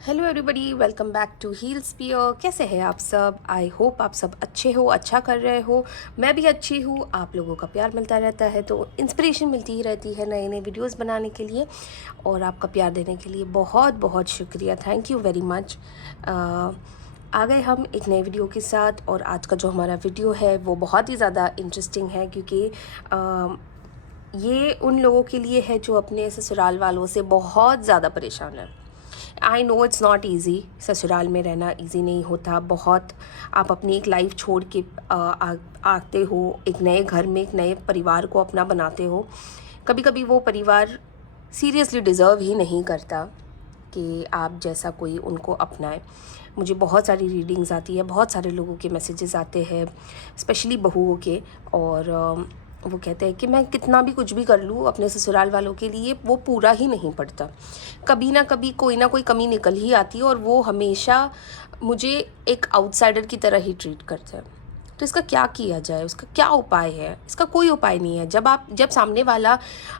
Hello everybody, welcome back to heal sphere. कैसे हैं आप सब? आई होप आप सब अच्छे हो, अच्छा कर रहे हो। मैं भी अच्छी हूँ। आप लोगों का प्यार मिलता रहता है तो इंस्पिरेशन मिलती ही रहती है नए नए वीडियोस बनाने के लिए, और आपका प्यार देने के लिए बहुत बहुत शुक्रिया। Thank you very much. आ गए हम एक नए वीडियो के साथ, और आज का जो हमारा वीडियो है वो बहुत ही ज़्यादा इंटरेस्टिंग है, क्योंकि ये उन लोगों के लिए है जो अपने ससुराल वालों से बहुत ज़्यादा परेशान है। I know it's not easy, ससुराल में रहना ईज़ी नहीं होता। बहुत आप अपनी एक लाइफ छोड़ के आते हो, एक नए घर में एक नए परिवार को अपना बनाते हो। कभी कभी वो परिवार सीरियसली डिज़र्व ही नहीं करता कि आप जैसा कोई उनको अपनाए। मुझे बहुत सारी रीडिंग्स आती है, बहुत सारे लोगों के मैसेजेस आते हैं, स्पेशली बहुओं के, और वो कहते हैं कि मैं कितना भी कुछ भी कर लूँ अपने ससुराल वालों के लिए वो पूरा ही नहीं पड़ता। कभी ना कभी कोई ना कोई कमी निकल ही आती है, और वो हमेशा मुझे एक आउटसाइडर की तरह ही ट्रीट करते हैं। तो इसका क्या किया जाए, उसका क्या उपाय है? इसका कोई उपाय नहीं है। जब सामने वाला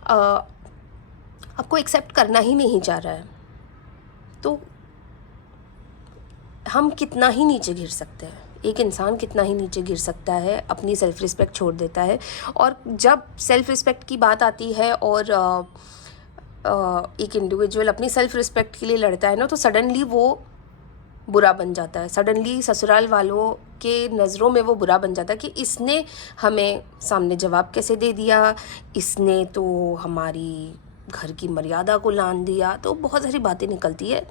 आपको एक्सेप्ट करना ही नहीं चाह रहा है, तो हम कितना ही नीचे गिर सकते हैं। एक इंसान कितना ही नीचे गिर सकता है, अपनी सेल्फ़ रिस्पेक्ट छोड़ देता है। और जब सेल्फ़ रिस्पेक्ट की बात आती है और एक इंडिविजुअल अपनी सेल्फ़ रिस्पेक्ट के लिए लड़ता है ना, तो सडनली वो बुरा बन जाता है। सडनली ससुराल वालों के नज़रों में वो बुरा बन जाता है कि इसने हमें सामने जवाब कैसे दे दिया, इसने तो हमारी घर की मर्यादा को लांघ दिया। तो बहुत सारी बातें निकलती है,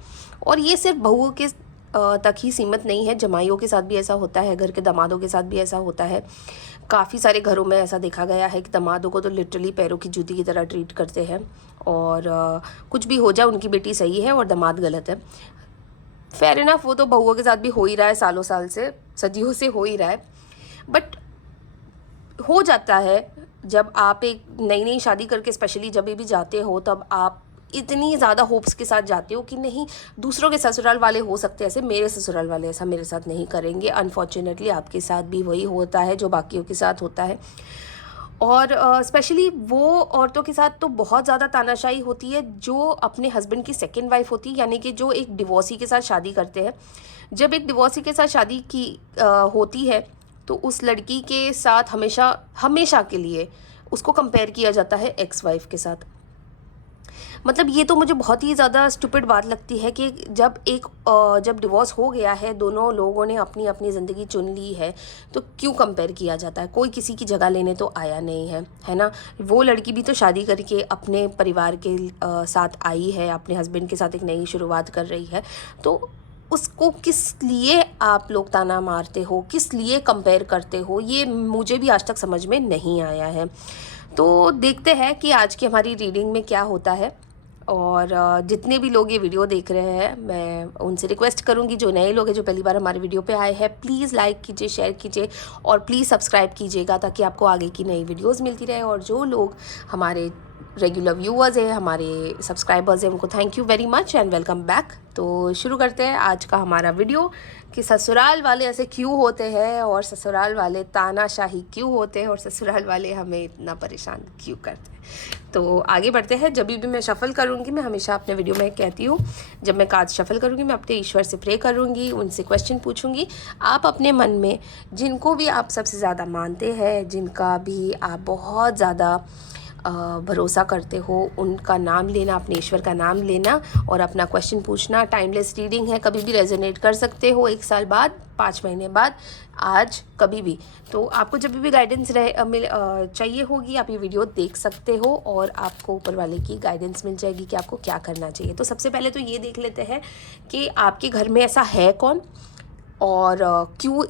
और ये सिर्फ बहुओं के तक ही सीमित नहीं है। जमाइयों के साथ भी ऐसा होता है, घर के दामादों के साथ भी ऐसा होता है। काफ़ी सारे घरों में ऐसा देखा गया है कि दामादों को तो लिटरली पैरों की जूती की तरह ट्रीट करते हैं, और कुछ भी हो जाए उनकी बेटी सही है और दामाद गलत है। फेयर इनफ, वो तो बहुओं के साथ भी हो ही रहा है, सालों साल से, सदियों से हो ही रहा है। बट हो जाता है जब आप एक नई नई शादी करके स्पेशली जब भी जाते हो, तब आप इतनी ज़्यादा होप्स के साथ जाते हो कि नहीं, दूसरों के ससुराल वाले हो सकते हैं ऐसे, मेरे ससुराल वाले ऐसा मेरे साथ नहीं करेंगे। अनफॉर्चुनेटली आपके साथ भी वही होता है जो बाकियों के साथ होता है। और स्पेशली वो औरतों के साथ तो बहुत ज़्यादा तानाशाही होती है जो अपने हस्बैंड की सेकंड वाइफ होती है, यानी कि जो एक डिवोर्सी के साथ शादी करते हैं। जब एक डिवोर्सी के साथ शादी की होती है, तो उस लड़की के साथ हमेशा हमेशा के लिए उसको कंपेयर किया जाता है एक्स वाइफ के साथ। मतलब ये तो मुझे बहुत ही ज़्यादा स्टूपिड बात लगती है कि जब डिवोर्स हो गया है, दोनों लोगों ने अपनी अपनी ज़िंदगी चुन ली है, तो क्यों कंपेयर किया जाता है? कोई किसी की जगह लेने तो आया नहीं है, है ना? वो लड़की भी तो शादी करके अपने परिवार के साथ आई है, अपने हस्बैंड के साथ एक नई शुरुआत कर रही है। तो उसको किस लिए आप लोग ताना मारते हो, किस लिए कंपेयर करते हो? ये मुझे भी आज तक समझ में नहीं आया है। तो देखते हैं कि आज की हमारी रीडिंग में क्या होता है। और जितने भी लोग ये वीडियो देख रहे हैं, मैं उनसे रिक्वेस्ट करूंगी, जो नए लोग हैं, जो पहली बार हमारे वीडियो पे आए हैं, प्लीज़ लाइक कीजिए, शेयर कीजिए, और प्लीज़ सब्सक्राइब कीजिएगा, ताकि आपको आगे की नई वीडियोस मिलती रहे। और जो लोग हमारे रेगुलर व्यूअर्स हैं, हमारे सब्सक्राइबर्स हैं, उनको thank you very much and welcome back. तो शुरू करते हैं आज का हमारा वीडियो कि ससुराल वाले ऐसे क्यों होते हैं, और ससुराल वाले तानाशाही क्यों होते हैं, और ससुराल वाले हमें इतना परेशान क्यों करते हैं। तो आगे बढ़ते हैं। जब भी मैं शफ़ल करूँगी, मैं हमेशा अपने वीडियो में कहती हूँ, जब मैं कार्ड शफ़ल करूँगी, मैं अपने ईश्वर से प्रे करूँगी, उनसे क्वेश्चन पूछूँगी। आप अपने मन में जिनको भी आप सबसे ज़्यादा मानते हैं, जिनका भी आप बहुत ज़्यादा भरोसा करते हो, उनका नाम लेना, अपने ईश्वर का नाम लेना, और अपना क्वेश्चन पूछना। टाइमलेस रीडिंग है, कभी भी रेजोनेट कर सकते हो, 1 साल बाद, 5 महीने बाद, आज, कभी भी। तो आपको जब भी गाइडेंस चाहिए होगी, आप ये वीडियो देख सकते हो, और आपको ऊपर वाले की गाइडेंस मिल जाएगी कि आपको क्या करना चाहिए। तो सबसे पहले तो ये देख लेते हैं कि आपके घर में ऐसा है कौन, और क्यों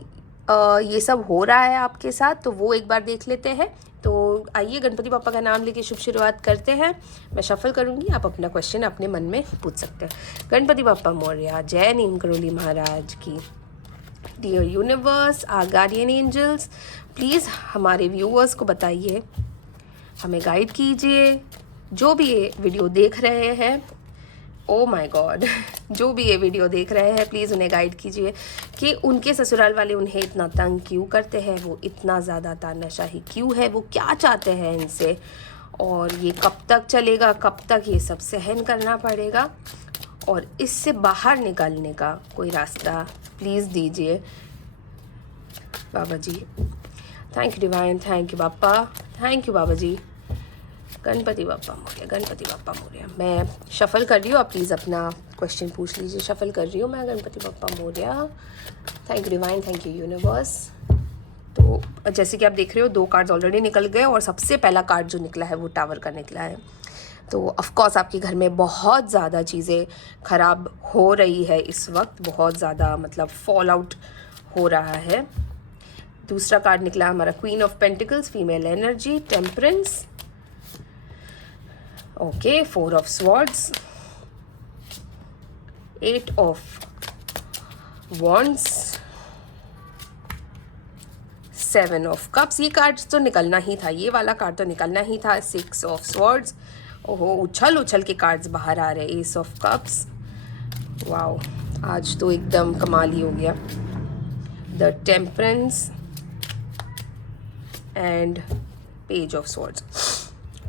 ये सब हो रहा है आपके साथ, तो वो एक बार देख लेते हैं। तो आइए गणपति पापा का नाम लेके शुभ शुरुआत करते हैं। मैं शफल करूंगी, आप अपना क्वेश्चन अपने मन में पूछ सकते हैं। गणपति पापा मौर्य, जय नीम करोली महाराज की। Dear universe, our guardian angels, please हमारे व्यूअर्स को बताइए, हमें गाइड कीजिए। जो भी ये वीडियो देख रहे हैं, ओ माय गॉड, जो भी ये वीडियो देख रहे हैं, प्लीज़ उन्हें गाइड कीजिए कि उनके ससुराल वाले उन्हें इतना तंग क्यों करते हैं, वो इतना ज़्यादा तानाशाही क्यों है, वो क्या चाहते हैं इनसे, और ये कब तक चलेगा, कब तक ये सब सहन करना पड़ेगा। और इससे बाहर निकालने का कोई रास्ता प्लीज़ दीजिए Baba ji. Thank you divine, thank you Bappa, thank you Baba ji. Ganpati Bappa Morya, Ganpati Bappa Morya. मैं शफल कर रही हूँ, आप प्लीज़ अपना क्वेश्चन पूछ लीजिए। शफल कर रही हूँ मैं, Ganpati Bappa Morya. Thank you divine, thank you universe. तो जैसे कि आप देख रहे हो 2 कार्ड्स ऑलरेडी निकल गए और सबसे पहला कार्ड जो निकला है वो टावर का निकला है। तो ऑफ कोर्स आपके घर में बहुत ज़्यादा चीज़ें ख़राब हो रही है इस वक्त, बहुत ज़्यादा मतलब फॉल आउट हो रहा है। दूसरा कार्ड निकला हमारा queen of pentacles, female energy, temperance. Okay, 4 of swords, 8 of wands, 7 of cups. ये कार्ड तो निकलना ही था, ये वाला कार्ड तो निकलना ही था। 6 ऑफ स्वॉर्ड्स। ओहो, उछल उछल के कार्ड्स बाहर आ रहे हैं। एस ऑफ कप्स, वाओ, आज तो एकदम कमाल ही हो गया। The temperance and page of swords.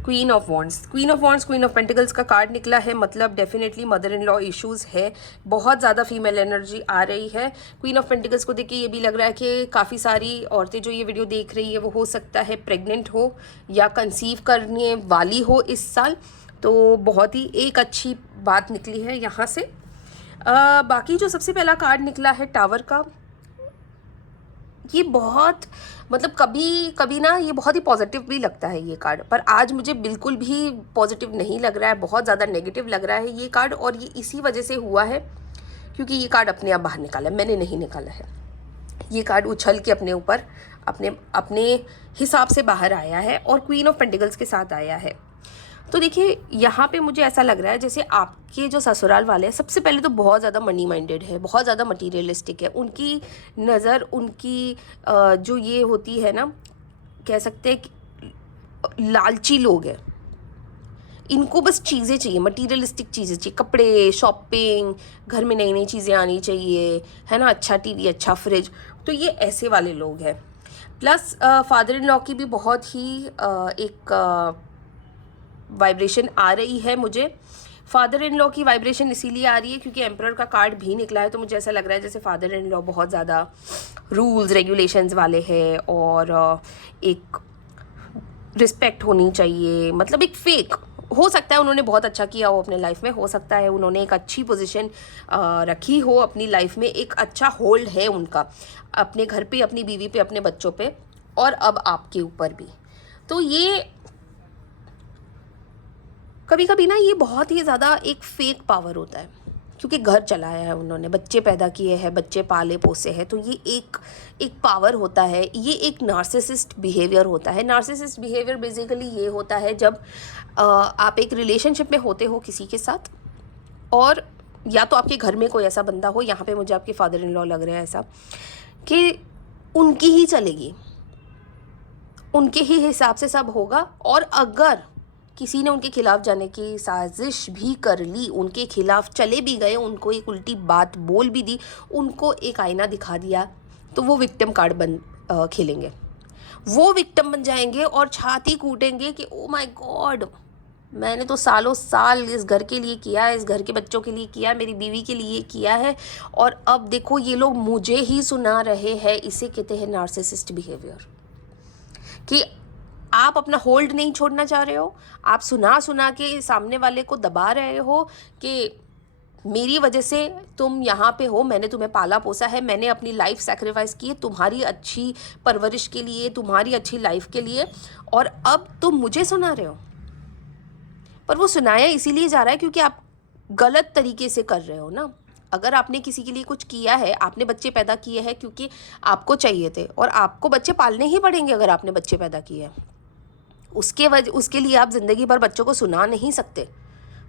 Queen of wands, queen of wands, queen of pentacles का कार्ड निकला है, मतलब definitely mother in law issues है, बहुत ज़्यादा फीमेल एनर्जी आ रही है। क्वीन ऑफ पेंटिकल्स को देख के ये भी लग रहा है कि काफ़ी सारी औरतें जो ये वीडियो देख रही है वो हो सकता है प्रेग्नेंट हो या कंसीव करने वाली हो इस साल। तो बहुत ही एक अच्छी बात निकली है यहाँ से। बाकी जो सबसे पहला कार्ड निकला है टावर का, ये बहुत मतलब कभी कभी ना ये बहुत ही पॉजिटिव भी लगता है ये कार्ड, पर आज मुझे बिल्कुल भी पॉजिटिव नहीं लग रहा है, बहुत ज़्यादा नेगेटिव लग रहा है ये कार्ड। और ये इसी वजह से हुआ है क्योंकि ये कार्ड अपने आप बाहर निकाला है, मैंने नहीं निकाला है। ये कार्ड उछल के अपने ऊपर अपने अपने हिसाब से बाहर आया है और क्वीन ऑफ पेंटिकल्स के साथ आया है। तो देखिए यहाँ पे मुझे ऐसा लग रहा है जैसे आपके जो ससुराल वाले हैं, सबसे पहले तो बहुत ज़्यादा मनी माइंडेड है, बहुत ज़्यादा मटीरियलिस्टिक है। उनकी नज़र, उनकी जो ये होती है ना, कह सकते हैं कि लालची लोग हैं। इनको बस चीज़ें चाहिए, मटीरियलिस्टिक चीज़ें चाहिए, कपड़े, शॉपिंग, घर में नई नई चीज़ें आनी चाहिए, है ना, अच्छा टीवी, अच्छा फ्रिज। तो ये ऐसे वाले लोग हैं। प्लस फादर इन लॉ की भी बहुत ही एक वाइब्रेशन आ रही है मुझे। फादर इन लॉ की वाइब्रेशन इसीलिए आ रही है क्योंकि एम्परर का कार्ड भी निकला है, तो मुझे ऐसा लग रहा है जैसे फादर इन लॉ बहुत ज़्यादा रूल्स रेगुलेशंस वाले हैं और एक रिस्पेक्ट होनी चाहिए। मतलब एक फेक, हो सकता है उन्होंने बहुत अच्छा किया हो अपने लाइफ में, हो सकता है उन्होंने एक अच्छी पोजीशन रखी हो अपनी लाइफ में, एक अच्छा होल्ड है उनका अपने घर पे, अपनी बीवी पे, अपने बच्चों पे, और अब आपके ऊपर भी। तो ये कभी कभी ना ये बहुत ही ज़्यादा एक फेक पावर होता है क्योंकि घर चलाया है उन्होंने, बच्चे पैदा किए हैं, बच्चे पाले पोसे हैं, तो ये एक पावर होता है, ये एक नार्सिसिस्ट बिहेवियर होता है। नार्सिसिस्ट बिहेवियर बेसिकली ये होता है जब आप एक रिलेशनशिप में होते हो किसी के साथ, और या तो आपके घर में कोई ऐसा बंदा हो, यहाँ पे मुझे आपके फादर इन लॉ लग रहा है ऐसा, कि उनकी ही चलेगी, उनके ही हिसाब से सब होगा। और अगर किसी ने उनके खिलाफ जाने की साजिश भी कर ली, उनके खिलाफ चले भी गए, उनको एक उल्टी बात बोल भी दी, उनको एक आईना दिखा दिया, तो वो विक्टिम कार्ड खेलेंगे, वो विक्टिम बन जाएंगे और छाती कूटेंगे कि ओ माय गॉड, मैंने तो सालों साल इस घर के लिए किया है, इस घर के बच्चों के लिए किया, मेरी बीवी के लिए किया है, और अब देखो ये लोग मुझे ही सुना रहे हैं। इसे कहते हैं नार्सिसिस्ट बिहेवियर, कि आप अपना होल्ड नहीं छोड़ना चाह रहे हो, आप सुना के सामने वाले को दबा रहे हो कि मेरी वजह से तुम यहाँ पे हो, मैंने तुम्हें पाला पोसा है, मैंने अपनी लाइफ सैक्रिफाइस की है तुम्हारी अच्छी परवरिश के लिए, तुम्हारी अच्छी लाइफ के लिए, और अब तुम मुझे सुना रहे हो। पर वो सुनाया इसीलिए जा रहा है क्योंकि आप गलत तरीके से कर रहे हो ना। अगर आपने किसी के लिए कुछ किया है, आपने बच्चे पैदा किए हैं क्योंकि आपको चाहिए थे, और आपको बच्चे पालने ही पड़ेंगे अगर आपने बच्चे पैदा किए हैं, उसके लिए आप ज़िंदगी भर बच्चों को सुना नहीं सकते।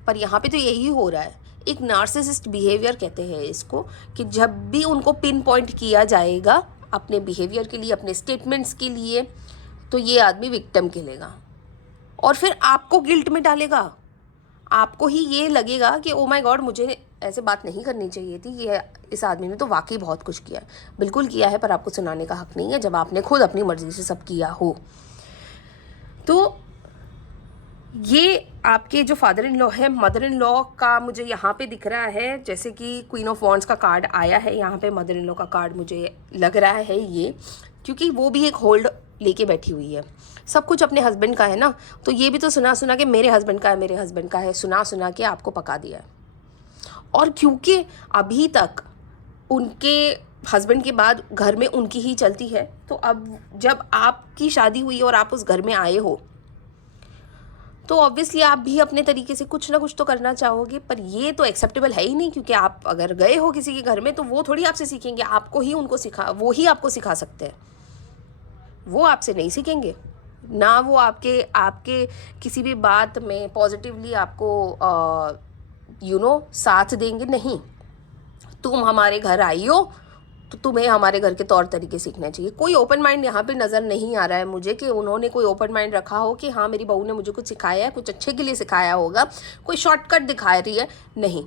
पर यहाँ पे तो यही हो रहा है, एक नार्सिसिस्ट बिहेवियर कहते हैं इसको, कि जब भी उनको पिन पॉइंट किया जाएगा अपने बिहेवियर के लिए, अपने स्टेटमेंट्स के लिए, तो ये आदमी विक्टिम खेलेगा और फिर आपको गिल्ट में डालेगा। आपको ही ये लगेगा कि ओ माय गॉड, मुझे ऐसे बात नहीं करनी चाहिए थी, ये इस आदमी ने तो वाकई बहुत कुछ किया है। बिल्कुल किया है, पर आपको सुनाने का हक नहीं है जब आपने खुद अपनी मर्ज़ी से सब किया हो। तो ये आपके जो फादर इन लॉ है, मदर इन लॉ का मुझे यहाँ पे दिख रहा है, जैसे कि क्वीन ऑफ वॉन्ड्स का कार्ड आया है, यहाँ पे मदर इन लॉ का कार्ड मुझे लग रहा है ये, क्योंकि वो भी एक होल्ड लेके बैठी हुई है। सब कुछ अपने हस्बैंड का है ना, तो ये भी तो सुना सुना के मेरे हस्बैंड का है, मेरे हस्बैंड का है, सुना सुना के आपको पका दिया है। और क्योंकि अभी तक उनके हस्बैंड के बाद घर में उनकी ही चलती है, तो अब जब आपकी शादी हुई और आप उस घर में आए हो, तो ऑब्वियसली आप भी अपने तरीके से कुछ ना कुछ तो करना चाहोगे। पर ये तो एक्सेप्टेबल है ही नहीं, क्योंकि आप अगर गए हो किसी के घर में तो वो थोड़ी आपसे सीखेंगे, आपको ही उनको वो ही आपको सिखा सकते हैं, वो आपसे नहीं सीखेंगे ना। वो आपके आपके किसी भी बात में पॉजिटिवली आपको साथ देंगे नहीं। तुम हमारे घर आई हो तो तुम्हें हमारे घर के तौर तरीके सीखने चाहिए। कोई ओपन माइंड यहाँ पे नज़र नहीं आ रहा है मुझे कि उन्होंने कोई ओपन माइंड रखा हो कि हाँ मेरी बहू ने मुझे कुछ सिखाया है, कुछ अच्छे के लिए सिखाया होगा, कोई शॉर्टकट दिखा रही है, नहीं।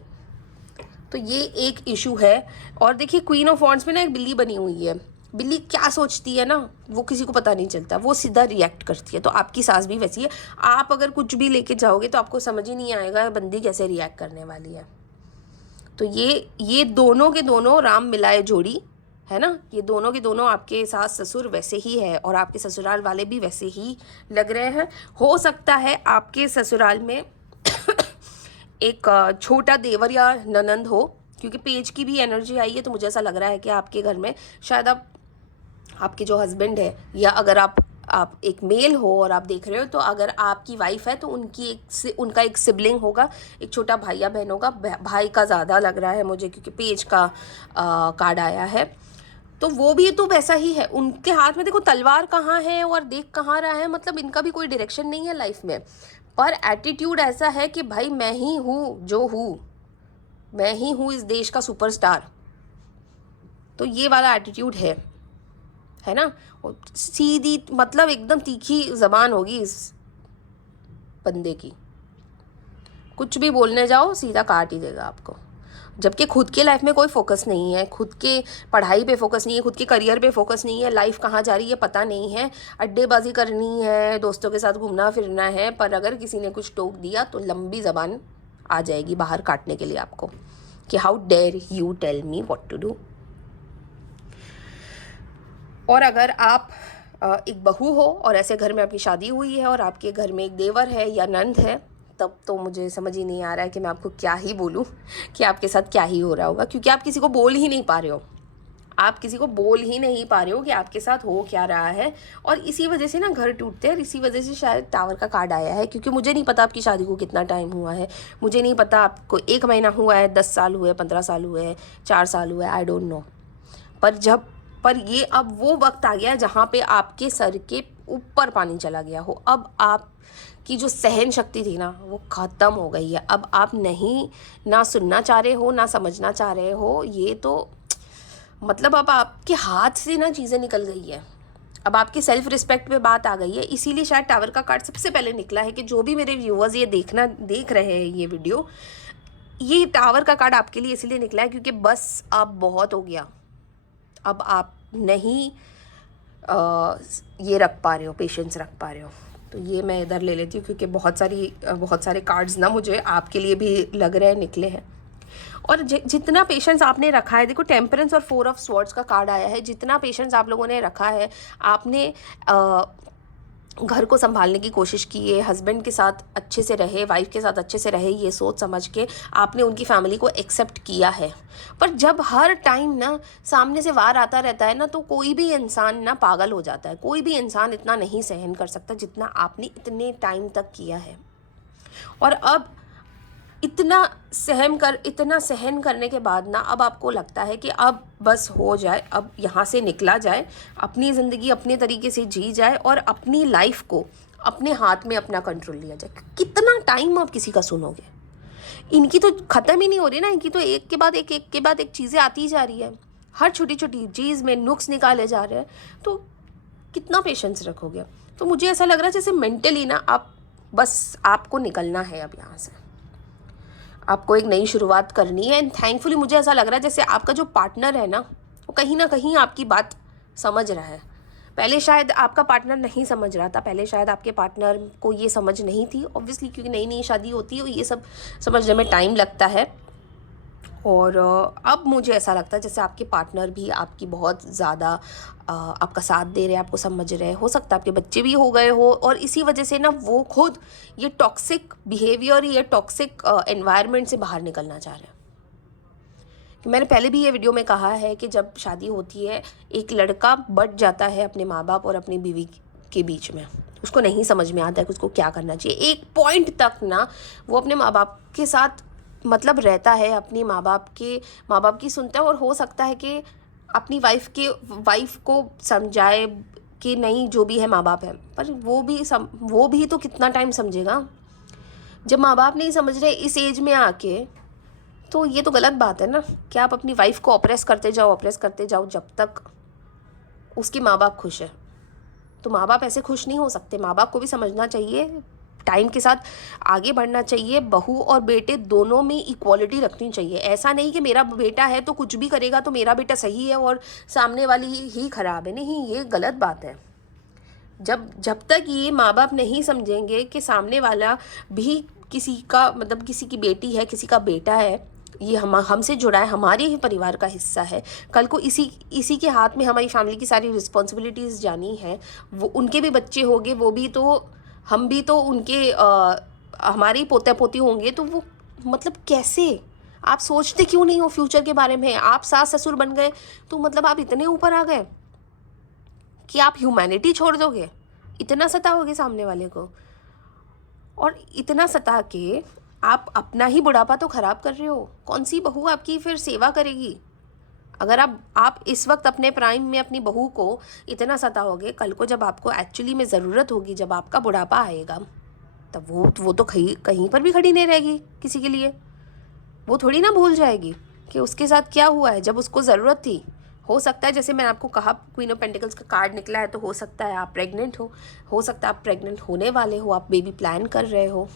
तो ये एक इशू है। और देखिए क्वीन ऑफ वॉन्ड्स में ना एक बिल्ली बनी हुई है, बिल्ली क्या सोचती है ना वो किसी को पता नहीं चलता, वो सीधा रिएक्ट करती है। तो आपकी सास भी वैसी है, आप अगर कुछ भी लेके जाओगे तो आपको समझ ही नहीं आएगा बंदी कैसे रिएक्ट करने वाली है। तो ये दोनों के दोनों राम मिलाए जोड़ी है ना, ये दोनों के दोनों आपके सास ससुर वैसे ही है और आपके ससुराल वाले भी वैसे ही लग रहे हैं। हो सकता है आपके ससुराल में एक छोटा देवर या ननंद हो, क्योंकि पेज की भी एनर्जी आई है, तो मुझे ऐसा लग रहा है कि आपके घर में शायद आपके जो हस्बैंड है, या अगर आप एक मेल हो और आप देख रहे हो, तो अगर आपकी वाइफ है तो उनका एक सिबलिंग होगा, एक छोटा भाई या बहन होगा। भाई का ज़्यादा लग रहा है मुझे, क्योंकि पेज का कार्ड आया है। तो वो भी तो वैसा ही है, उनके हाथ में देखो तलवार कहाँ है और देख कहाँ रहा है, मतलब इनका भी कोई डायरेक्शन नहीं है लाइफ में। पर एटीट्यूड ऐसा है कि भाई मैं ही हूँ जो हूँ, मैं ही हूँ इस देश का सुपरस्टार। तो ये वाला एटीट्यूड है ना। सीधी मतलब एकदम तीखी जबान होगी इस बंदे की, कुछ भी बोलने जाओ सीधा काट ही देगा आपको। जबकि खुद के लाइफ में कोई फोकस नहीं है, खुद के पढ़ाई पे फोकस नहीं है, खुद के करियर पे फोकस नहीं है, लाइफ कहाँ जा रही है पता नहीं है, अड्डेबाजी करनी है, दोस्तों के साथ घूमना फिरना है। पर अगर किसी ने कुछ टोक दिया तो लंबी जबान आ जाएगी बाहर काटने के लिए आपको, कि how dare you tell me what to do. और अगर आप एक बहू हो और ऐसे घर में आपकी शादी हुई है और आपके घर में एक देवर है या नंद है, तब तो मुझे समझ ही नहीं आ रहा है कि मैं आपको क्या ही बोलूँ, कि आपके साथ क्या ही हो रहा होगा, क्योंकि आप किसी को बोल ही नहीं पा रहे हो। आप किसी को बोल ही नहीं पा रहे हो कि आपके साथ हो क्या रहा है। और इसी वजह से ना घर टूटते हैं, और इसी वजह से शायद टावर का कार्ड आया है। क्योंकि मुझे नहीं पता आपकी शादी को कितना टाइम हुआ है, मुझे नहीं पता आपको 1 महीना हुआ है, 10 साल हुए, 15 साल हुए, 4 साल हुए, आई डोंट नो। पर ये अब वो वक्त आ गया है जहाँ पे आपके सर के ऊपर पानी चला गया हो। अब आपकी जो सहन शक्ति थी ना वो ख़त्म हो गई है। अब आप नहीं ना सुनना चाह रहे हो ना समझना चाह रहे हो। ये तो मतलब अब आपके हाथ से ना चीज़ें निकल गई है। अब आपकी सेल्फ रिस्पेक्ट पे बात आ गई है। इसीलिए शायद टावर का कार्ड सबसे पहले निकला है कि जो भी मेरे व्यूअर्स ये देख रहे हैं ये वीडियो, ये टावर का कार्ड आपके लिए इसलिए निकला है क्योंकि बस अब बहुत हो गया। अब आप नहीं ये रख पा रहे हो, पेशेंस रख पा रहे हो। तो ये मैं इधर ले लेती हूँ, क्योंकि बहुत सारे कार्ड्स ना मुझे आपके लिए भी लग रहे हैं निकले हैं। और जितना पेशेंस आपने रखा है, देखो टेम्परेंस और 4 ऑफ स्वॉर्ड्स का कार्ड आया है। जितना पेशेंस आप लोगों ने रखा है, आपने घर को संभालने की कोशिश की है, हस्बैंड के साथ अच्छे से रहे, वाइफ के साथ अच्छे से रहे, ये सोच समझ के आपने उनकी फैमिली को एक्सेप्ट किया है। पर जब हर टाइम ना सामने से वार आता रहता है ना, तो कोई भी इंसान ना पागल हो जाता है। कोई भी इंसान इतना नहीं सहन कर सकता जितना आपने इतने टाइम तक किया है। और अब इतना सहन करने के बाद ना अब आपको लगता है कि अब बस हो जाए, अब यहाँ से निकला जाए, अपनी ज़िंदगी अपने तरीके से जी जाए और अपनी लाइफ को अपने हाथ में अपना कंट्रोल लिया जाए। कितना टाइम आप किसी का सुनोगे? इनकी तो ख़त्म ही नहीं हो रही ना, इनकी तो एक के बाद एक चीज़ें आती ही जा रही है। हर छोटी छोटी चीज़ में नुक्स निकाले जा रहे हैं, तो कितना पेशेंस रखोगे? तो मुझे ऐसा लग रहा है जैसे मेंटली ना आपको निकलना है अब यहाँ से, आपको एक नई शुरुआत करनी है। एंड थैंकफुली मुझे ऐसा लग रहा है जैसे आपका जो पार्टनर है ना वो कहीं ना कहीं आपकी बात समझ रहा है। पहले शायद आपका पार्टनर नहीं समझ रहा था, पहले शायद आपके पार्टनर को ये समझ नहीं थी ऑब्वियसली, क्योंकि नई नई शादी होती है और ये सब समझने में टाइम लगता है। और अब मुझे ऐसा लगता है जैसे आपके पार्टनर भी आपकी बहुत ज़्यादा आपका साथ दे रहे हैं, आपको समझ रहे हैं। हो सकता है आपके बच्चे भी हो गए हो और इसी वजह से ना वो खुद ये टॉक्सिक बिहेवियर, ये टॉक्सिक एनवायरनमेंट से बाहर निकलना चाह रहे हैं। कि मैंने पहले भी ये वीडियो में कहा है कि जब शादी होती है एक लड़का बट जाता है अपने माँ बाप और अपनी बीवी के बीच में, उसको नहीं समझ में आता है कि उसको क्या करना चाहिए। एक पॉइंट तक ना वो अपने माँ बाप के साथ मतलब रहता है, अपनी माँ बाप की सुनता है और हो सकता है कि अपनी वाइफ को समझाए कि नहीं जो भी है माँ बाप है, पर वो भी तो कितना टाइम समझेगा। जब माँ बाप नहीं समझ रहे इस एज में आके, तो ये तो गलत बात है ना कि आप अपनी वाइफ को ऑप्रेस करते जाओ जब तक उसके माँ बाप खुश है। तो माँ बाप ऐसे खुश नहीं हो सकते, माँ बाप को भी समझना चाहिए, टाइम के साथ आगे बढ़ना चाहिए। बहू और बेटे दोनों में इक्वालिटी रखनी चाहिए। ऐसा नहीं कि मेरा बेटा है तो कुछ भी करेगा तो मेरा बेटा सही है और सामने वाली ही खराब है, नहीं, ये गलत बात है। जब तक ये माँ बाप नहीं समझेंगे कि सामने वाला भी किसी का मतलब किसी की बेटी है, किसी का बेटा है, ये हमसे जुड़ा है, हमारे ही परिवार का हिस्सा है, कल को इसी के हाथ में हमारी फैमिली की सारी रिस्पॉन्सिबिलिटीज़ जानी है। वो उनके भी बच्चे होंगे, वो भी तो, हम भी तो उनके हमारे ही पोते पोती होंगे, तो वो मतलब कैसे, आप सोचते क्यों नहीं हो फ्यूचर के बारे में? आप सास ससुर बन गए तो मतलब आप इतने ऊपर आ गए कि आप ह्यूमैनिटी छोड़ दोगे, इतना सताओगे सामने वाले को, और इतना सता के आप अपना ही बुढ़ापा तो ख़राब कर रहे हो। कौन सी बहू आपकी फिर सेवा करेगी? अगर आप इस वक्त अपने प्राइम में अपनी बहू को इतना सताओगे, कल को जब आपको एक्चुअली में ज़रूरत होगी, जब आपका बुढ़ापा आएगा, तब वो तो कहीं पर भी खड़ी नहीं रहेगी किसी के लिए। वो थोड़ी ना भूल जाएगी कि उसके साथ क्या हुआ है जब उसको ज़रूरत थी। हो सकता है जैसे मैंने आपको कहा क्वीन ऑफ पेंटिकल्स का कार्ड निकला है, तो हो सकता है आप प्रेग्नेंट हो सकता है आप प्रेग्नेंट होने वाले हो, आप बेबी प्लान कर रहे हो।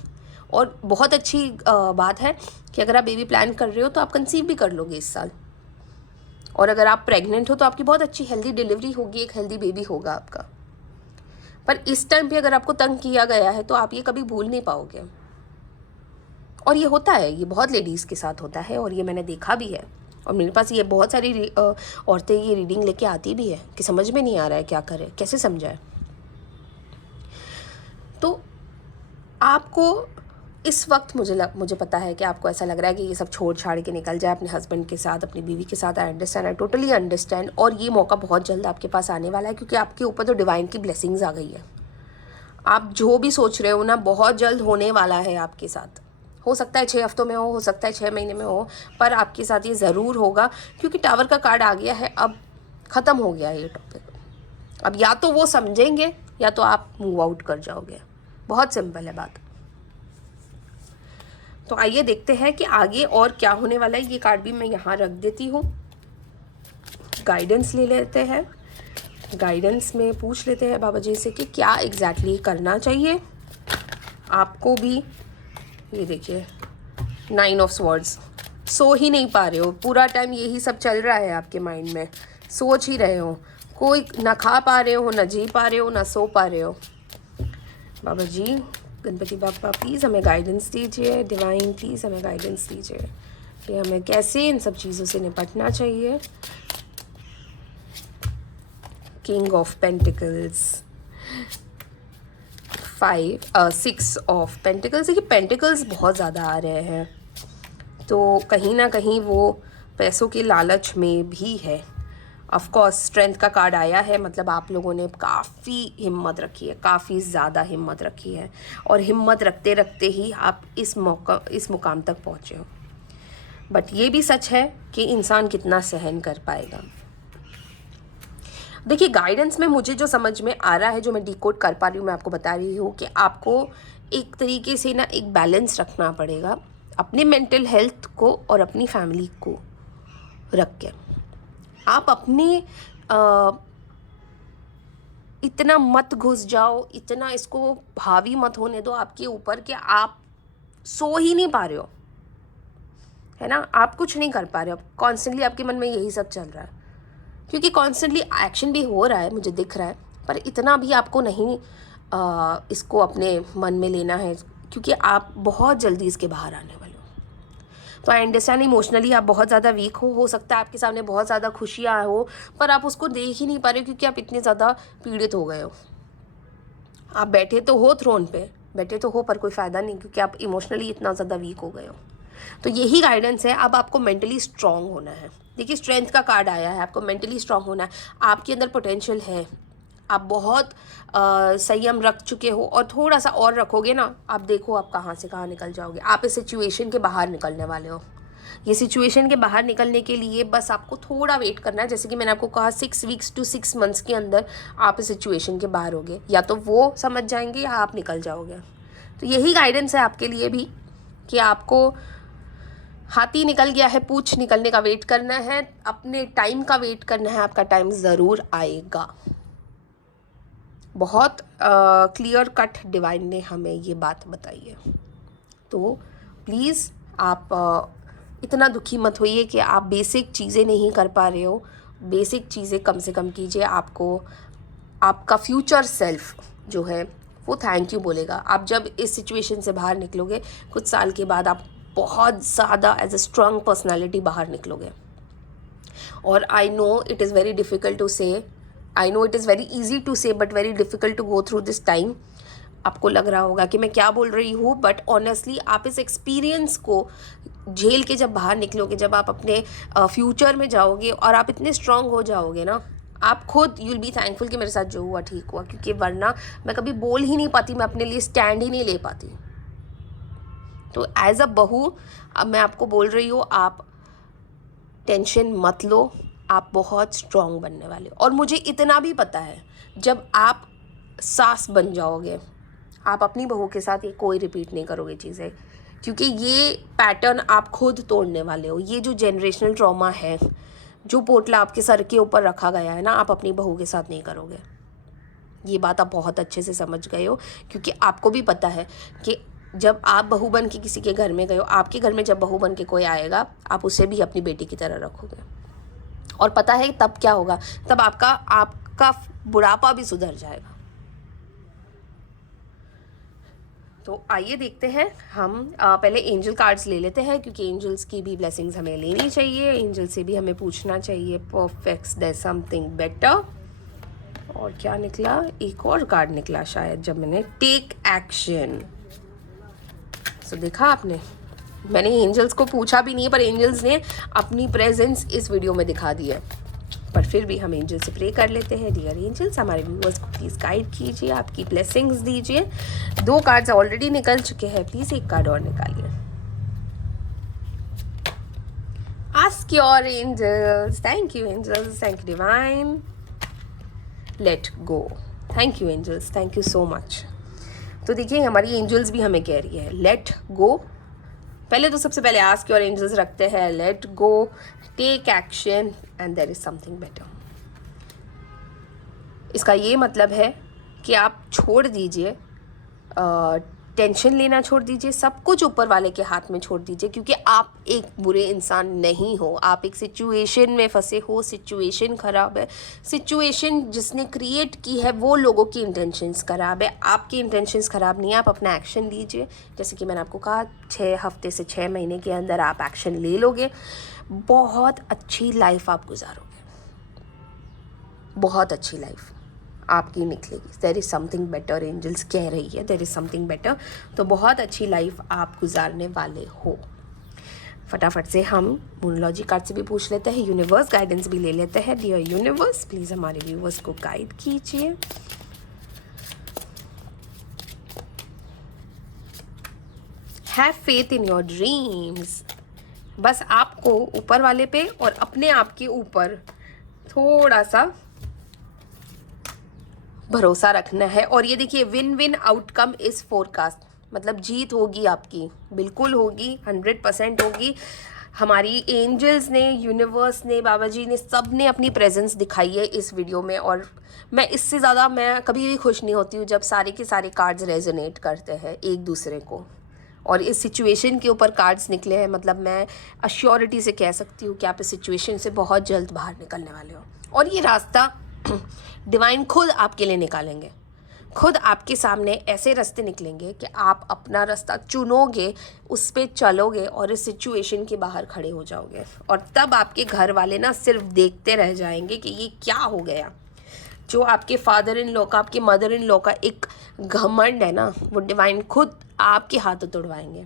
और बहुत अच्छी बात है कि अगर आप बेबी प्लान कर रहे हो तो आप कंसीव भी कर लोगे इस साल। और अगर आप प्रेग्नेंट हो तो आपकी बहुत अच्छी हेल्दी डिलीवरी होगी, एक हेल्दी बेबी होगा आपका। पर इस टाइम पे अगर आपको तंग किया गया है तो आप ये कभी भूल नहीं पाओगे। और ये होता है, ये बहुत लेडीज़ के साथ होता है और ये मैंने देखा भी है। और मेरे पास ये बहुत सारी औरतें ये रीडिंग लेके आती भी है कि समझ में नहीं आ रहा है क्या करें, कैसे समझाए। तो आपको इस वक्त मुझे पता है कि आपको ऐसा लग रहा है कि ये सब छोड़ छाड़ के निकल जाए अपने हस्बैंड के साथ, अपनी बीवी के साथ। I understand, I totally understand. और ये मौका बहुत जल्द आपके पास आने वाला है, क्योंकि आपके ऊपर तो डिवाइन की ब्लेसिंग्स आ गई है। आप जो भी सोच रहे हो ना, बहुत जल्द होने वाला है आपके साथ। हो सकता है 6 हफ्तों में हो सकता है 6 महीने में हो, पर आपके साथ ये ज़रूर होगा, क्योंकि टावर का कार्ड आ गया है। अब ख़त्म हो गया है ये टॉपिक। अब या तो वो समझेंगे या तो आप मूव आउट कर जाओगे। बहुत सिंपल है बात। तो आइए देखते हैं कि आगे और क्या होने वाला है। ये कार्ड भी मैं यहाँ रख देती हूँ। गाइडेंस ले लेते हैं। गाइडेंस में पूछ लेते हैं बाबा जी से कि क्या एग्जैक्टली करना चाहिए आपको भी। ये देखिए 9 ऑफ स्वॉर्ड्स। सो ही नहीं पा रहे हो, पूरा टाइम यही सब चल रहा है आपके माइंड में, सोच ही रहे हो, कोई ना खा पा रहे हो, ना जी पा रहे हो, ना सो पा रहे हो। बाबा जी, गणपति बापा प्लीज़ हमें गाइडेंस दीजिए, डिवाइन प्लीज़ हमें गाइडेंस दीजिए कि हमें कैसे इन सब चीज़ों से निपटना चाहिए। King of pentacles, 6 of pentacles. देखिए पेंटिकल्स बहुत ज़्यादा आ रहे हैं, तो कहीं ना कहीं वो पैसों के लालच में भी है। ऑफ कोर्स स्ट्रेंथ का कार्ड आया है, मतलब आप लोगों ने काफ़ी हिम्मत रखी है, काफ़ी ज़्यादा हिम्मत रखी है, और हिम्मत रखते रखते ही आप इस मुकाम तक पहुँचे हो। बट ये भी सच है कि इंसान कितना सहन कर पाएगा। देखिए गाइडेंस में मुझे जो समझ में आ रहा है, जो मैं डिकोड कर पा रही हूँ, मैं आपको बता रही हूँ कि आपको एक तरीके से ना एक बैलेंस रखना पड़ेगा अपने मेंटल हेल्थ को और अपनी फैमिली को रख के। आप अपने इतना मत घुस जाओ, इतना इसको हावी मत होने दो आपके ऊपर कि आप सो ही नहीं पा रहे हो, है ना, आप कुछ नहीं कर पा रहे हो। कॉन्स्टेंटली आपके मन में यही सब चल रहा है, क्योंकि कॉन्स्टेंटली एक्शन भी हो रहा है, मुझे दिख रहा है, पर इतना भी आपको नहीं इसको अपने मन में लेना है, क्योंकि आप बहुत जल्दी इसके बाहर आने वाले हो। तो आई अंडरस्टैंड इमोशनली आप बहुत ज़्यादा वीक हो सकता है आपके सामने बहुत ज़्यादा खुशियाँ हो, पर आप उसको देख ही नहीं पा रहे हो क्योंकि आप इतने ज़्यादा पीड़ित हो गए हो। आप बैठे तो हो थ्रोन पे, बैठे तो हो, पर कोई फ़ायदा नहीं, क्योंकि आप इमोशनली इतना ज़्यादा वीक हो गए हो। तो यही गाइडेंस है, अब आपको मेंटली स्ट्रांग होना है। देखिए स्ट्रेंथ का कार्ड आया है, आपको मेंटली स्ट्रांग होना है। आपके अंदर पोटेंशियल है, आप बहुत संयम रख चुके हो, और थोड़ा सा और रखोगे ना, आप देखो आप कहाँ से कहाँ निकल जाओगे। आप इस सिचुएशन के बाहर निकलने वाले हो। ये सिचुएशन के बाहर निकलने के लिए बस आपको थोड़ा वेट करना है। जैसे कि मैंने आपको कहा 6 वीक्स टू 6 मंथ्स के अंदर आप इस सिचुएशन के बाहर होगे, या तो वो समझ जाएंगे या आप निकल जाओगे। तो यही गाइडेंस है आपके लिए भी कि आपको हाथी निकल गया है, पूछ निकलने का वेट करना है, अपने टाइम का वेट करना है। आपका टाइम ज़रूर आएगा। बहुत क्लियर कट डिवाइन ने हमें ये बात बताई है। तो प्लीज़ आप इतना दुखी मत होइए कि आप बेसिक चीज़ें नहीं कर पा रहे हो। बेसिक चीज़ें कम से कम कीजिए। आपको आपका फ्यूचर सेल्फ जो है वो थैंक यू बोलेगा। आप जब इस सिचुएशन से बाहर निकलोगे, कुछ साल के बाद आप बहुत ज़्यादा एज अ स्ट्रॉन्ग पर्सनैलिटी बाहर निकलोगे। और I know it is very difficult to say, I know it is very easy to say, but very difficult to go through this time. आपको लग रहा होगा कि मैं क्या बोल रही हूँ, बट ऑनेस्टली आप इस एक्सपीरियंस को झेल के जब बाहर निकलोगे, जब आप अपने फ्यूचर में जाओगे और आप इतने स्ट्रांग हो जाओगे ना, आप खुद यू विल बी थैंकफुल कि मेरे साथ जो हुआ ठीक हुआ, क्योंकि वरना मैं कभी बोल ही नहीं पाती, मैं अपने लिए स्टैंड ही नहीं ले पाती। तो एज अ बहू अब मैं आपको बोल रही हूँ, आप टेंशन मत लो, आप बहुत स्ट्रांग बनने वाले। और मुझे इतना भी पता है, जब आप सास बन जाओगे, आप अपनी बहू के साथ ये कोई रिपीट नहीं करोगे चीज़ें, क्योंकि ये पैटर्न आप खुद तोड़ने वाले हो। ये जो जनरेशनल ट्रॉमा है, जो पोटला आपके सर के ऊपर रखा गया है ना, आप अपनी बहू के साथ नहीं करोगे। ये बात आप बहुत अच्छे से समझ गए हो, क्योंकि आपको भी पता है कि जब आप बहू बन के किसी के घर में गए हो, आपके घर में जब बहू बन के कोई आएगा, आप उसे भी अपनी बेटी की तरह रखोगे। और पता है तब क्या होगा, तब आपका बुढ़ापा भी सुधर जाएगा। तो आइए देखते हैं हम पहले एंजल कार्ड्स ले लेते हैं, क्योंकि एंजल्स की भी ब्लेसिंग्स हमें लेनी चाहिए। एंजल से भी हमें पूछना चाहिए परफेक्ट्स देयर समथिंग बेटर। और क्या निकला, एक और कार्ड निकला शायद, जब मैंने टेक एक्शन। तो देखा आपने, मैंने एंजल्स को पूछा भी नहीं, पर एंजल्स ने अपनी प्रेजेंस इस वीडियो में दिखा दी है। पर फिर भी हम एंजल से प्रे कर लेते हैं। डियर एंजल्स, हमारे व्यूअर्स को प्लीज़ गाइड कीजिए, आपकी ब्लेसिंग्स दीजिए। 2 कार्ड्स ऑलरेडी निकल चुके हैं, प्लीज़ एक कार्ड और निकालिए। Ask your angels. Thank you angels, thank you divine. Let go. Thank you angels, thank you so much. तो देखिए हमारी एंजल्स भी हमें कह रही है लेट गो। पहले तो सबसे पहले आस्क योर एंजल्स रखते हैं, let go, take action and there is something better. इसका ये मतलब है कि आप छोड़ दीजिए, टेंशन लेना छोड़ दीजिए, सब कुछ ऊपर वाले के हाथ में छोड़ दीजिए, क्योंकि आप एक बुरे इंसान नहीं हो। आप एक सिचुएशन में फंसे हो, सिचुएशन ख़राब है, सिचुएशन जिसने क्रिएट की है वो लोगों की इंटेंशंस ख़राब है, आपकी इंटेंशंस ख़राब नहीं है। आप अपना एक्शन लीजिए, जैसे कि मैंने आपको कहा 6 हफ्ते से 6 महीने के अंदर आप एक्शन ले लोगे, बहुत अच्छी लाइफ आप गुजारोगे, बहुत अच्छी लाइफ आपकी निकलेगी। There is something better, angels कह रही है देयर इज़ समथिंग बेटर। तो बहुत अच्छी लाइफ आप गुजारने वाले हो। फटाफट से हम मूनलॉजी कार्ड से भी पूछ लेते हैं, यूनिवर्स गाइडेंस भी ले लेते हैं। डियर यूनिवर्स, प्लीज़ हमारे व्यूवर्स को गाइड कीजिए। Have faith in your dreams. बस आपको ऊपर वाले पे और अपने आप के ऊपर थोड़ा सा भरोसा रखना है। और ये देखिए, win win outcome is forecast, मतलब जीत होगी आपकी, बिल्कुल होगी, 100% होगी। हमारी एंजल्स ने, यूनिवर्स ने, बाबा जी ने, सब ने अपनी प्रेजेंस दिखाई है इस वीडियो में। और मैं इससे ज़्यादा मैं कभी भी खुश नहीं होती हूँ जब सारे के सारे कार्ड्स रेजोनेट करते हैं एक दूसरे को। और इस सिचुएशन के ऊपर कार्ड्स निकले हैं, मतलब मैं अश्योरिटी से कह सकती हूँ कि आप इस सिचुएशन से बहुत जल्द बाहर निकलने वाले हो। और ये रास्ता डिवाइन खुद आपके लिए निकालेंगे, खुद आपके सामने ऐसे रास्ते निकलेंगे कि आप अपना रास्ता चुनोगे, उस पे चलोगे और इस सिचुएशन के बाहर खड़े हो जाओगे। और तब आपके घर वाले ना सिर्फ देखते रह जाएंगे कि ये क्या हो गया। जो आपके फादर इन लॉ का, आपके मदर इन लॉ का एक घमंड है ना, वो डिवाइन खुद आपके हाथों तोड़वाएंगे।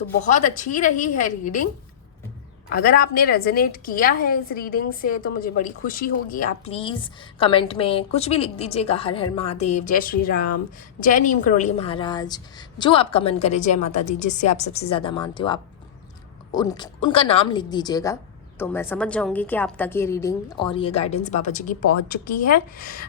तो बहुत अच्छी रही है रीडिंग। अगर आपने रेजोनेट किया है इस रीडिंग से तो मुझे बड़ी खुशी होगी। आप प्लीज़ कमेंट में कुछ भी लिख दीजिएगा, हर हर महादेव, जय श्री राम, जय नीम करोली महाराज, जो आपका मन करे, जय माता दी, जिससे आप सबसे ज़्यादा मानते हो, आप उनका नाम लिख दीजिएगा। तो मैं समझ जाऊंगी कि आप तक ये रीडिंग और ये गाइडेंस बाबा जी की पहुंच चुकी है।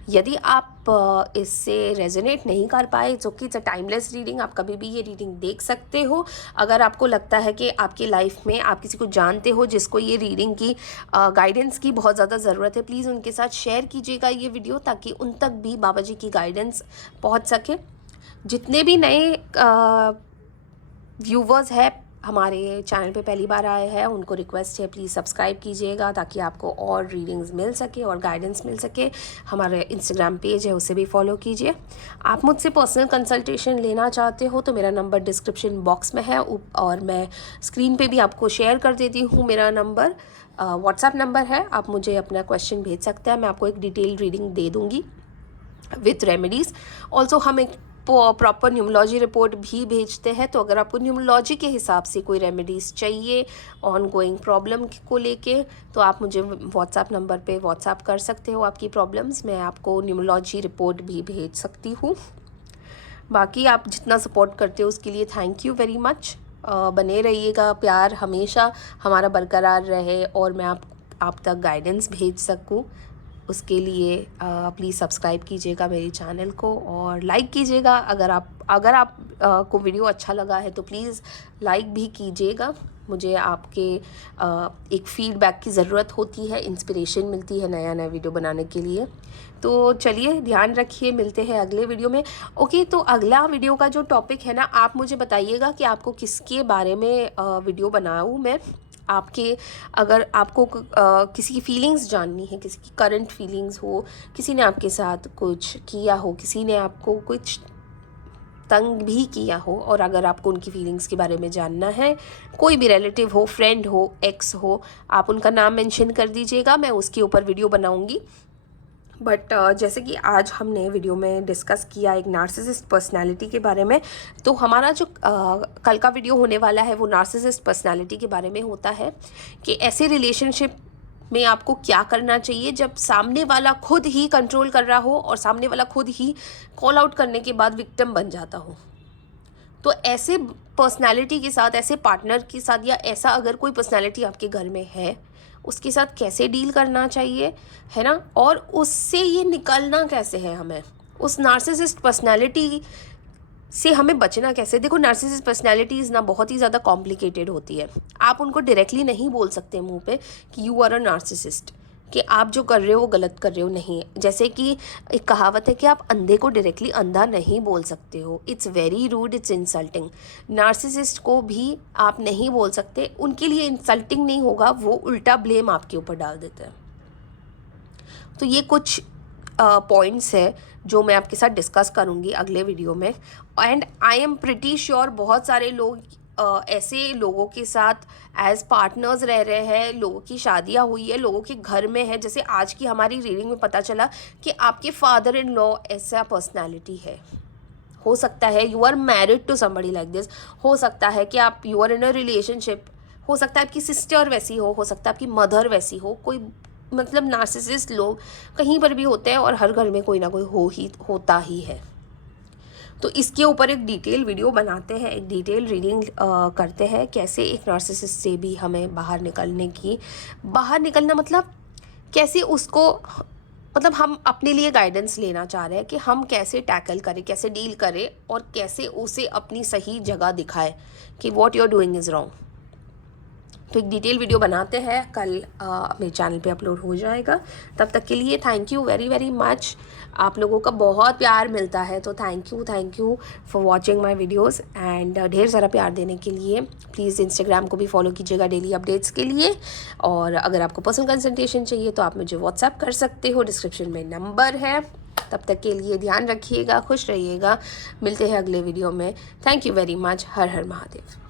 यदि आप इससे रेजोनेट नहीं कर पाए, जो कि इट्स अ टाइमलेस रीडिंग, आप कभी भी ये रीडिंग देख सकते हो। अगर आपको लगता है कि आपकी लाइफ में आप किसी को जानते हो जिसको ये रीडिंग की गाइडेंस की बहुत ज़्यादा ज़रूरत है, प्लीज़ उनके साथ शेयर कीजिएगा ये वीडियो, ताकि उन तक भी बाबा जी की गाइडेंस पहुँच सके। जितने भी नए व्यूवर्स हैं हमारे चैनल पे पहली बार आए हैं, उनको रिक्वेस्ट है प्लीज़ सब्सक्राइब कीजिएगा, ताकि आपको और रीडिंग्स मिल सके और गाइडेंस मिल सके। हमारे इंस्टाग्राम पेज है, उसे भी फॉलो कीजिए। आप मुझसे पर्सनल कंसल्टेशन लेना चाहते हो तो मेरा नंबर डिस्क्रिप्शन बॉक्स में है, और मैं स्क्रीन पे भी आपको शेयर कर देती हूँ। मेरा नंबर व्हाट्सएप नंबर है, आप मुझे अपना क्वेश्चन भेज सकते हैं, मैं आपको एक डिटेल रीडिंग दे दूँगी विथ रेमेडीज़। ऑल्सो हम एक प्रॉपर न्यूमोलॉजी रिपोर्ट भी भेजते हैं। तो अगर आपको न्यूमोलॉजी के हिसाब से कोई रेमेडीज़ चाहिए ऑन गोइंग प्रॉब्लम को लेके, तो आप मुझे व्हाट्सएप नंबर पे व्हाट्सएप कर सकते हो आपकी प्रॉब्लम्स, मैं आपको न्यूमोलॉजी रिपोर्ट भी भेज सकती हूँ। बाकी आप जितना सपोर्ट करते हो उसके लिए थैंक यू वेरी मच। बने रहिएगा, प्यार हमेशा हमारा बरकरार रहे और मैं आप तक गाइडेंस भेज सकूँ, उसके लिए प्लीज़ सब्सक्राइब कीजिएगा मेरे चैनल को और लाइक कीजिएगा। अगर आप को वीडियो अच्छा लगा है तो प्लीज़ लाइक भी कीजिएगा। मुझे आपके एक फीडबैक की ज़रूरत होती है, इंस्पिरेशन मिलती है नया वीडियो बनाने के लिए। तो चलिए, ध्यान रखिए, मिलते हैं अगले वीडियो में। ओके, तो अगला वीडियो का जो टॉपिक है ना, आप मुझे बताइएगा कि आपको किसके बारे में वीडियो बनाऊँ मैं। अगर आपको किसी की फीलिंग्स जाननी है, किसी की करंट फीलिंग्स हो, किसी ने आपके साथ कुछ किया हो, किसी ने आपको कुछ तंग भी किया हो, और अगर आपको उनकी फीलिंग्स के बारे में जानना है, कोई भी रिलेटिव हो, फ्रेंड हो, एक्स हो, आप उनका नाम मेंशन कर दीजिएगा, मैं उसके ऊपर वीडियो बनाऊंगी। बट जैसे कि आज हमने वीडियो में डिस्कस किया एक नार्सिसिस्ट पर्सनालिटी के बारे में, तो हमारा जो कल का वीडियो होने वाला है वो नार्सिसिस्ट पर्सनालिटी के बारे में होता है कि ऐसे रिलेशनशिप में आपको क्या करना चाहिए जब सामने वाला खुद ही कंट्रोल कर रहा हो और सामने वाला खुद ही कॉल आउट करने के बाद विक्टिम बन जाता हो। तो ऐसे पर्सनालिटी के साथ, ऐसे पार्टनर के साथ, या ऐसा अगर कोई पर्सनालिटी आपके घर में है, उसके साथ कैसे डील करना चाहिए, है ना, और उससे ये निकलना कैसे है, हमें उस नार्सिसिस्ट पर्सनालिटी से हमें बचना कैसे। देखो, नार्सिसिस्ट पर्सनालिटीज़ ना बहुत ही ज़्यादा कॉम्प्लिकेटेड होती है। आप उनको डायरेक्टली नहीं बोल सकते मुंह पे कि यू आर अ नार्सिसिस्ट, कि आप जो कर रहे हो वो गलत कर रहे हो, नहीं। जैसे कि एक कहावत है कि आप अंधे को डायरेक्टली अंधा नहीं बोल सकते हो, it's very rude, it's insulting. Narcissist को भी आप नहीं बोल सकते, उनके लिए इंसल्टिंग नहीं होगा, वो उल्टा ब्लेम आपके ऊपर डाल देते हैं। तो ये कुछ पॉइंट्स है जो मैं आपके साथ डिस्कस करूँगी अगले वीडियो में। And I am pretty sure बहुत सारे लोग ऐसे लोगों के साथ एज पार्टनर्स रह रहे हैं, लोगों की शादियां हुई है, लोगों के घर में है। जैसे आज की हमारी रीडिंग में पता चला कि आपके फादर इन लॉ ऐसा पर्सनैलिटी है। हो सकता है you are married to somebody like this, हो सकता है कि आप you are in a relationship, हो सकता है आपकी सिस्टर वैसी हो सकता है आपकी मदर वैसी हो। कोई मतलब नार्सिसिस्ट लोग कहीं पर भी होते हैं और हर घर में कोई ना कोई होता ही है। तो इसके ऊपर एक डिटेल वीडियो बनाते हैं, एक डिटेल रीडिंग करते हैं कैसे एक नार्सिसिस्ट से भी हमें बाहर निकलना मतलब कैसे उसको, मतलब हम अपने लिए गाइडेंस लेना चाह रहे हैं कि हम कैसे टैकल करें, कैसे डील करें और कैसे उसे अपनी सही जगह दिखाएं कि what you are doing is wrong. तो एक डिटेल वीडियो बनाते हैं, कल मेरे चैनल पे अपलोड हो जाएगा। तब तक के लिए thank you very very much. आप लोगों का बहुत प्यार मिलता है, तो thank you for watching my videos and ढेर सारा प्यार देने के लिए। प्लीज़ इंस्टाग्राम को भी फॉलो कीजिएगा डेली अपडेट्स के लिए। और अगर आपको पर्सनल कंसल्टेशन चाहिए तो आप मुझे व्हाट्सएप कर सकते हो, डिस्क्रिप्शन में नंबर है। तब तक के लिए ध्यान रखिएगा, खुश रहिएगा। मिलते हैं अगले वीडियो में। Thank you very much. Her her Mahadev.